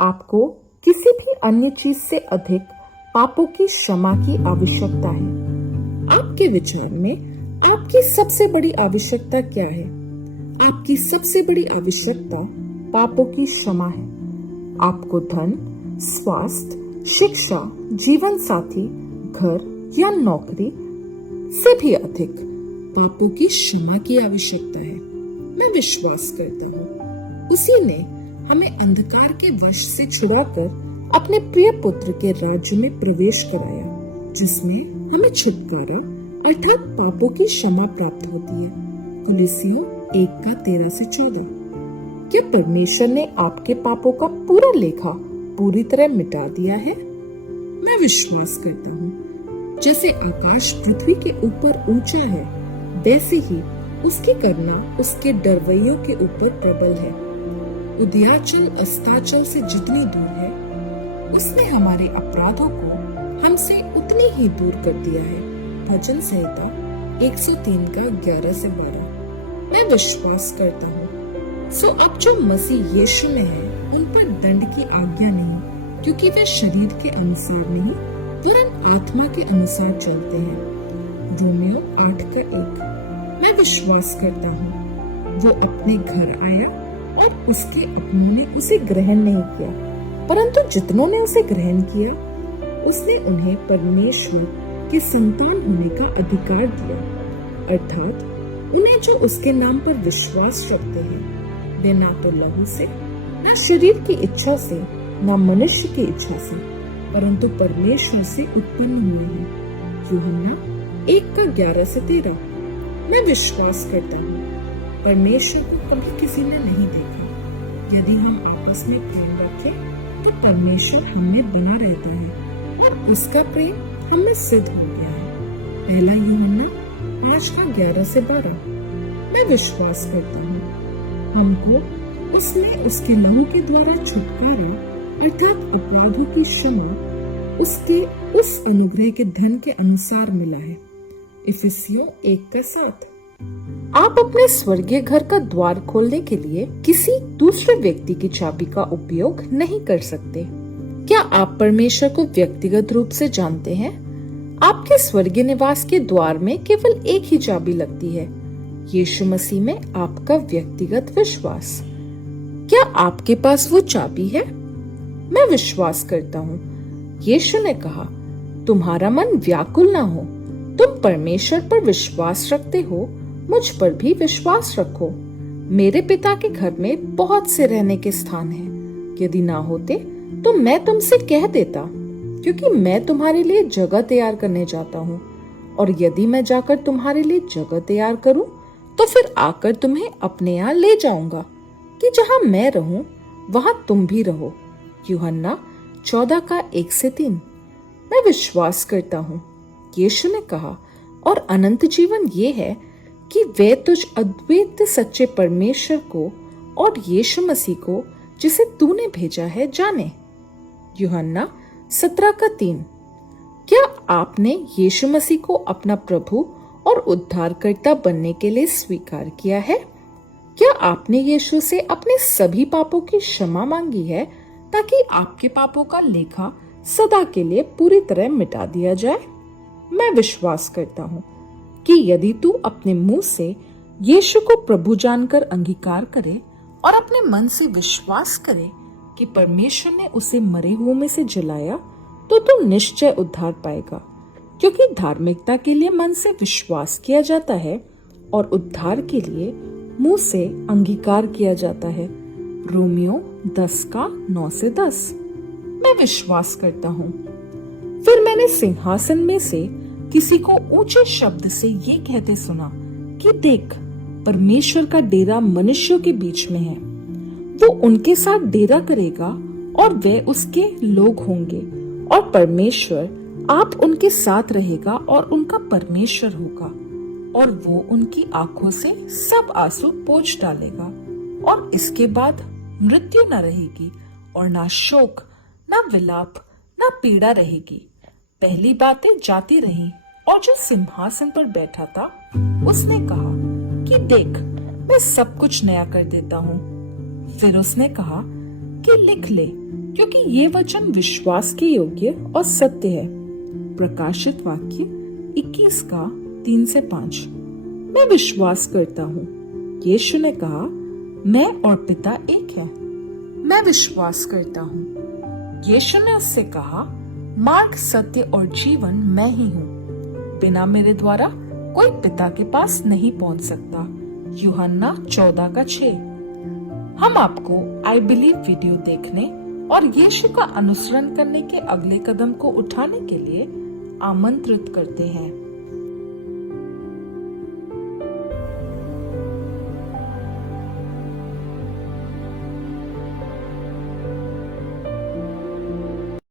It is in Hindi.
आपको किसी भी अन्य चीज से अधिक पापों की क्षमा की आवश्यकता है। आपके विचार में आपकी सबसे बड़ी आवश्यकता क्या है? आपकी सबसे बड़ी आवश्यकता पापों की क्षमा है। आपको धन, स्वास्थ्य, शिक्षा, जीवन साथी, घर या नौकरी से भी अधिक पापों की क्षमा की आवश्यकता है। मैं विश्वास करता हूँ उसी ने हमें अंधकार के वश से छुड़ाकर अपने प्रिय पुत्र के राज्य में प्रवेश कराया, जिसमें हमें छुटकारा अर्थात पापों की क्षमा प्राप्त होती है। कुलिसियों 1:13-14। क्या परमेश्वर ने आपके पापों का पूरा लेखा पूरी तरह मिटा दिया है? मैं विश्वास करता हूँ जैसे आकाश पृथ्वी के ऊपर ऊंचा है, वैसे ही उसकी करुणा उसके डरवैयों के ऊपर प्रबल है। उदयाचल अस्ताचल से जितनी दूर है, उसने हमारे अपराधों को हमसे उतनी ही दूर कर दिया है। भजन संहिता 103:11-12। मैं विश्वास करता हूँ सो अब जो मसीह यीशु में है, उन पर दंड की आज्ञा नहीं, क्योंकि वे शरीर के अनुसार नहीं वरन आत्मा के अनुसार चलते हैं। रोमियो 8:1। मैं विश्वास करता हूँ वो अपने घर आया और उसके अपनों ने उसे ग्रहण नहीं किया, परंतु जितनों ने उसे ग्रहण किया उसने उन्हें परमेश्वर के संतान होने का अधिकार दिया, अर्थात उन्हें जो उसके नाम पर विश्वास रखते हैं। वे ना तो लहू से, ना शरीर की इच्छा से, ना मनुष्य की इच्छा से, परंतु परमेश्वर से उत्पन्न हुए हैं। यूहन्ना 1:11-13। मैं विश्वास करता हूँ परमेश्वर को कभी किसी ने नहीं देखा। यदि हम आपस में प्रेम रखें तो परमेश्वर हमें बना रहता है और उसका प्रेम हमें सिद्ध हो गया है। पहला यूहन्ना 5:11-12। मैं विश्वास करता हूँ हमको उसमें उसके लहू के द्वारा छुटकारा अर्थात अपराधों की क्षमा उसके उस अनुग्रह के धन के अनुसार मिला है। इफिसियों 1:7। आप अपने स्वर्गीय घर का द्वार खोलने के लिए किसी दूसरे व्यक्ति की चाबी का उपयोग नहीं कर सकते। क्या आप परमेश्वर को व्यक्तिगत रूप से जानते हैं? आपके स्वर्गीय निवास के द्वार में केवल एक ही चाबी लगती है, यीशु मसीह में आपका व्यक्तिगत विश्वास। क्या आपके पास वो चाबी है? मैं विश्वास करता हूँ यीशु ने कहा, तुम्हारा मन व्याकुल ना हो, तुम परमेश्वर पर विश्वास रखते हो, मुझ पर भी विश्वास रखो। मेरे पिता के घर में बहुत से रहने के स्थान हैं। यदि ना होते तो मैं तुमसे कह देता, क्योंकि मैं तुम्हारे लिए जगह तैयार करने जाता हूँ। और यदि मैं जाकर तुम्हारे लिए जगह तैयार करूँ तो फिर आकर तुम्हें अपने यहाँ ले जाऊंगा, कि जहाँ मैं रहूं वहां तुम भी रहो। यूहन्ना 14:1-3। मैं विश्वास करता हूँ यीशु ने कहा, और अनंत जीवन ये है कि वे तुझ अद्वितीय सच्चे परमेश्वर को और यीशु मसीह को जिसे तूने भेजा है जाने। यूहन्ना 17:3। क्या आपने यीशु मसीह को अपना प्रभु और उद्धारकर्ता बनने के लिए स्वीकार किया है? क्या आपने यीशु से अपने सभी पापों की क्षमा मांगी है, ताकि आपके पापों का लेखा सदा के लिए पूरी तरह मिटा दिया जाए? मैं विश्वास करता हूँ कि यदि तू अपने मुंह से यीशु को प्रभु जानकर अंगीकार करे और अपने मन से विश्वास करे कि परमेश्वर ने उसे मरे हुओं में से जलाया, तो तू निश्चय उद्धार पाएगा, क्योंकि धार्मिकता के लिए मन से विश्वास किया जाता है और उद्धार के लिए मुंह से अंगीकार किया जाता है। रोमियो 10:9-10। मैं विश्वास करता हूँ। फिर मैंने सिंहासन में से किसी को ऊंचे शब्द से ये कहते सुना कि देख, परमेश्वर का डेरा मनुष्यों के बीच में है। वो उनके साथ डेरा करेगा और वे उसके लोग होंगे, और परमेश्वर आप उनके साथ रहेगा और उनका परमेश्वर होगा, और वो उनकी आंखों से सब आंसू पोंछ डालेगा। और इसके बाद मृत्यु न रहेगी, और ना शोक, ना विलाप, ना पीड़ा रहेगी। पहली बातें जाती रहीं, और जो सिंहासन पर बैठा था उसने कहा कि देख, मैं सब कुछ नया कर देता हूँ। फिर उसने कहा कि लिख ले, क्योंकि ये वचन विश्वास के योग्य और सत्य है। प्रकाशित वाक्य 21 का 3 से 5। मैं विश्वास करता हूँ, यीशु ने कहा, मैं और पिता एक है। मैं विश्वास करता हूँ। यीशु ने उससे कहा, मार्ग, सत्य और जीवन मैं ही हूँ। बिना मेरे द्वारा कोई पिता के पास नहीं पहुंच सकता। यूहन्ना 14 का 6। हम आपको आई बिलीव वीडियो देखने और यीशु का अनुसरण करने के अगले कदम को उठाने के लिए आमंत्रित करते हैं।